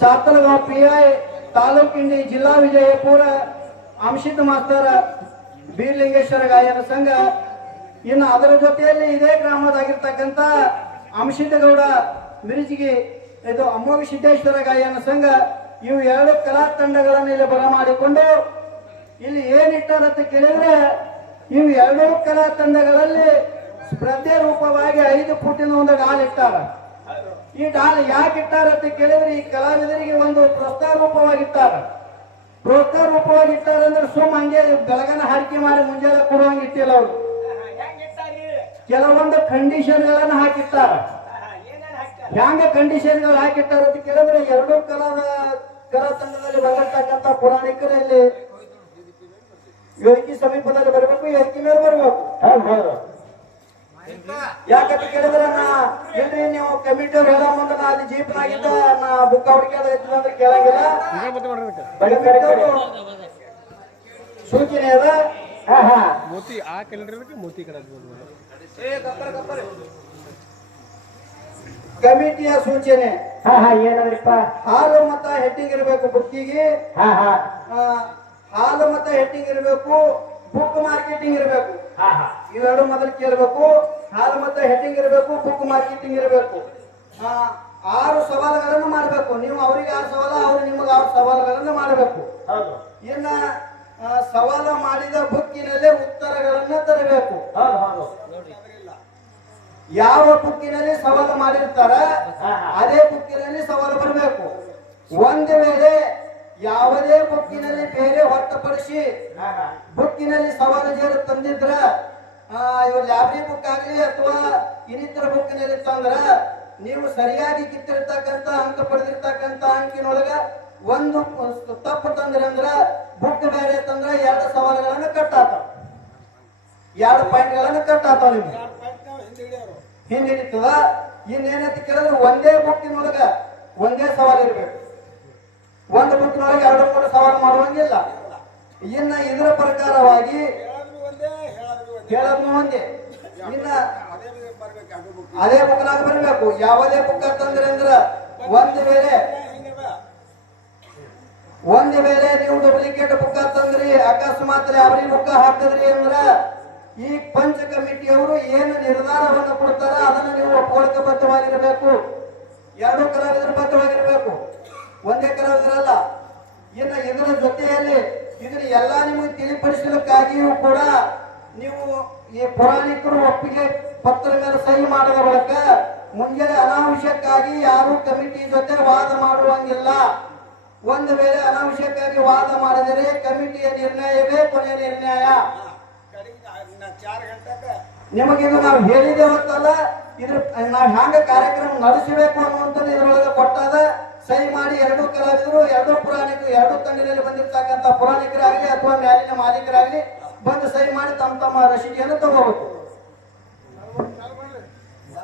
ಸಾತಲಗಾಂವ್ P I ತಾಲೂಕಿಂಡಿ ಜಿಲ್ಲಾ ವಿಜಯಪುರ ಅಂಶಿತ ಮಾಸ್ತರ ಬೀರ್ಲಿಂಗೇಶ್ವರ ಗಾಯನ ಸಂಘ. ಇನ್ನು ಅದರ ಜೊತೆಯಲ್ಲಿ ಇದೇ ಅಂಶಿತ ಗೌಡ ಮಿರಿಜಿಗೆ ಇದು ಅಮೋಘ ಸಿದ್ದೇಶ್ವರ ಗಾಯನ ಸಂಘ. ಇವು ಎರಡು ಕಲಾ ತಂಡಗಳನ್ನು ಇಲ್ಲಿ ಬರಮಾಡಿಕೊಂಡು ಇಲ್ಲಿ ಏನಿಟ್ಟಾರಂತ ಕೇಳಿದ್ರೆ ಇವು ಎರಡೂ ಕಲಾ ತಂಡಗಳಲ್ಲಿ ಸ್ಪರ್ಧೆ ರೂಪವಾಗಿ ಐದು ಫುಟಿನ ಒಂದು ಡಾಲ್ ಇಟ್ಟಾರ. ಈ ಡಾಲ್ ಯಾಕೆ ಇಟ್ಟಾರ ಅಂತ ಕೇಳಿದ್ರೆ ಈ ಕಲಾವಿದರಿಗೆ ಒಂದು ಪ್ರೋತ್ಸಾಹ ರೂಪವಾಗಿ ಇಟ್ಟಾರ ಪ್ರೋತ್ಸಾಹ ರೂಪವಾಗಿ ಇಟ್ಟಾರ ಅಂದ್ರೆ ಸುಮ್ ಹಂಗೆ ಬೆಳಗನ ಹಾಕಿ ಮಾಡಿ ಮುಂಜಾನೆ ಕೊಡುವಂಗೆ ಇಟ್ಟಿಲ್ಲ ಅವರು. ಕೆಲವೊಂದು ಕಂಡೀಷನ್ ಗಳನ್ನ ಹಾಕಿರ್ತಾರ ಹ್ಯಾಂಗ ಕಂಡೀಷನ್ಗಳು ಹಾಕಿಟ್ಟಾರ ಅಂತ ಕೇಳಿದ್ರೆ ಎರಡು ಕಲಾದ ಕಲಾ ತಂಡದಲ್ಲಿ ಬಂದಿರ್ತಕ್ಕಂಥ ಪುರಾಣಿಕರಲ್ಲಿ ಯೋಗಿ ಸಮೀಪದಲ್ಲಿ ಬರಬೇಕು ಯೋಗಿ ಮೇಲೆ ಬರಬೇಕು. ಯಾಕಂತ ಕೇಳಿದ್ರೆ ನಾ ಇಲ್ರಿ ನೀವು ಕಮಿಟಿ ಅವ್ರು ಹೇಳೋ ಮುಂದೆ ನಾ ಅಲ್ಲಿ ನಾ ಬುಕ್ ಹುಡುಕಿ ಅದ ಅಂದ್ರೆ ಕೇಳಂಗಿಲ್ಲ. ಸೂಚನೆ ಅದ. ಹಾ ಹಾ. ಮೋತಿ ಆ ಮೋತಿ ಕಡೆ ಕಮಿಟಿಯ ಸೂಚನೆ. ಹಾ ಹಾ ಏನಂದ್ರಿಪ್ಪ? ಹಾಲು ಮತ ಹೆಟ್ಟಿಂಗ್ ಇರಬೇಕು ಬುಕ್ಕಿಗೆ. ಹಾ ಹಾ. ಆ, ಹಾಲು ಮತ ಹೆಟ್ಟಿಂಗ್ ಇರಬೇಕು ಬುಕ್ ಮಾರ್ಕೆಟಿಂಗ್ ಇರಬೇಕು. ಇವೆರಡು ಮೊದಲು ಕೇಳಬೇಕು. ಹಾಲು ಮತ್ತೆ ಹೆಡ್ಡಿಂಗ್ ಇರಬೇಕು ಬುಕ್ ಮಾರ್ಕೆಟಿಂಗ್ ಇರಬೇಕು. ಆ, ಆರು ಸವಾಲುಗಳನ್ನು ಮಾಡಬೇಕು. ನೀವು ಅವರಿಗೆ ಆರು ಸವಾಲ ಅವರು ನಿಮಗೆ ಆರು ಸವಾಲುಗಳನ್ನು ಮಾಡಬೇಕು. ಹೌದು. ಇನ್ನ ಸವಾಲ ಮಾಡಿದ ಬುಕ್ಕಿನಲ್ಲೇ ಉತ್ತರಗಳನ್ನ ತರಬೇಕು. ಹೌದು ಹೌದು. ಯಾವ ಬುಕ್ಕಿನಲ್ಲಿ ಸವಾಲು ಮಾಡಿರ್ತಾರ. ಅದೇ ಬುಕ್ಕಿನಲ್ಲಿ ಸವಾಲು ಬರಬೇಕು. ಒಂದು ವೇಳೆ ಯಾವುದೇ ಬುಕ್ಕಿನಲ್ಲಿ ಬೇರೆ ಹೊರತುಪಡಿಸಿ ಬುಕ್ಕಿನಲ್ಲಿ ಸವಾಲು ಜೇರು ತಂದಿದ್ರ ಇವು ಲ್ಯಾಬ್ರಿ ಬುಕ್ ಆಗಲಿ ಅಥವಾ ಇನ್ನಿತರ ಬುಕ್ ತಂದ್ರ ನೀವು ಸರಿಯಾಗಿ ಕಿತ್ತಿರ್ತಕ್ಕಂತ ಅಂಕ ಪಡೆದಿರ್ತಕ್ಕಂತ ಅಂಕಿನೊಳಗ ಒಂದು ತಪ್ಪು ತಂದ್ರೆ ಅಂದ್ರ ಬುಕ್ ಬೇರೆ ತಂದ್ರ ಎರಡು ಸವಾಲುಗಳನ್ನು ಕಟ್ ಆತಾವ ಎರಡು ಪಾಯಿಂಟ್ಗಳನ್ನು ಕಟ್ ಆತಾವ ನಿಮ್ಗೆ ಹಿಂದಿಡಿತದ ಇನ್ನೇನಂತ ಕೇಳಿದ್ರೆ ಒಂದೇ ಬುಕ್ಕಿನೊಳಗ ಒಂದೇ ಸವಾಲು ಇರ್ಬೇಕು. ಒಂದು ಬುಕ್ಕಿನೊಳಗೆ ಎರಡು ಮೂರು ಸವಾಲು ಮಾಡುವಂಗಿಲ್ಲ. ಇನ್ನ ಇದರ ಪ್ರಕಾರವಾಗಿ ಹೇಳೋದು ಒಂದೇ ಇನ್ನ ಅದೇ ಬುಕ್ನಾಗ ಬರಬೇಕು. ಯಾವುದೇ ಬುಕ್ ಅಂತಂದ್ರೆ ಅಂದ್ರ ಒಂದು ವೇಳೆ ಒಂದು ವೇಳೆ ನೀವು ಡುಪ್ಲಿಕೇಟ್ ಬುಕ್ ತಂದ್ರಿ ಅಕಸ್ಮಾತ್ ಅವ್ರಿಗೆ ಬುಕ್ ಹಾಕಿದ್ರಿ ಅಂದ್ರ ಈ ಪಂಚ ಕಮಿಟಿಯವರು ಏನು ನಿರ್ಧಾರವನ್ನು ಕೊಡ್ತಾರ ಅದನ್ನ ನೀವು ಒಪ್ಕೊಳ್ಕಬದ್ಧವಾಗಿರಬೇಕು. ಎರಡು ಕಲಾವಿದರ ಬದ್ಧವಾಗಿರಬೇಕು. ಒಂದೇ ಕಲಾವಿದರಲ್ಲ ಇನ್ನು ಇದರ ಜೊತೆಯಲ್ಲಿ ಇದನ್ನ ಎಲ್ಲಾ ನಿಮಗೆ ತಿಳಿಪಡಿಸಲಿಕ್ಕಾಗಿಯೂ ಕೂಡ ನೀವು ಈ ಪುರಾಣಿಕರು ಒಪ್ಪಿಗೆ ಪತ್ರ ಮೇಲೆ ಸಹಿ ಮಾಡಿದ ಬಳಿಕ ಮುಂಜಾನೆ ಅನಾವಶ್ಯಕ್ಕಾಗಿ ಯಾರು ಕಮಿಟಿ ಜೊತೆ ವಾದ ಮಾಡುವಂಗಿಲ್ಲ. ಒಂದು ವೇಳೆ ಅನಾವಶ್ಯಕ್ಕಾಗಿ ವಾದ ಮಾಡಿದರೆ ಕಮಿಟಿಯ ನಿರ್ಣಯವೇ ಕೊನೆಯ ನಿರ್ಣಯ. ನಿಮಗೆ ನಾವು ಹೇಳಿದೆ ಹೊತ್ತಲ್ಲ, ಇದ್ರ ನಾವು ಹ್ಯಾಂಗ ಕಾರ್ಯಕ್ರಮ ನಡೆಸಬೇಕು ಅನ್ನುವಂಥದ್ದು ಇದ್ರೊಳಗೆ ಕೊಟ್ಟಾದ ಸಹಿ ಮಾಡಿ ಎರಡು ಕಲಾವಿದರು, ಎರಡು ಪುರಾಣಿಕರು, ಎರಡು ತಂಡಿನಲ್ಲಿ ಬಂದಿರ್ತಕ್ಕಂಥ ಪುರಾಣಿಕರಾಗಲಿ ಅಥವಾ ಮ್ಯಾಲಿನ ಮಾಲೀಕರಾಗಲಿ ಬಂದು ಸಹಿ ಮಾಡಿ ತಮ್ಮ ತಮ್ಮ ರಸೀದಿಯನ್ನು ತಗೋಬೇಕು.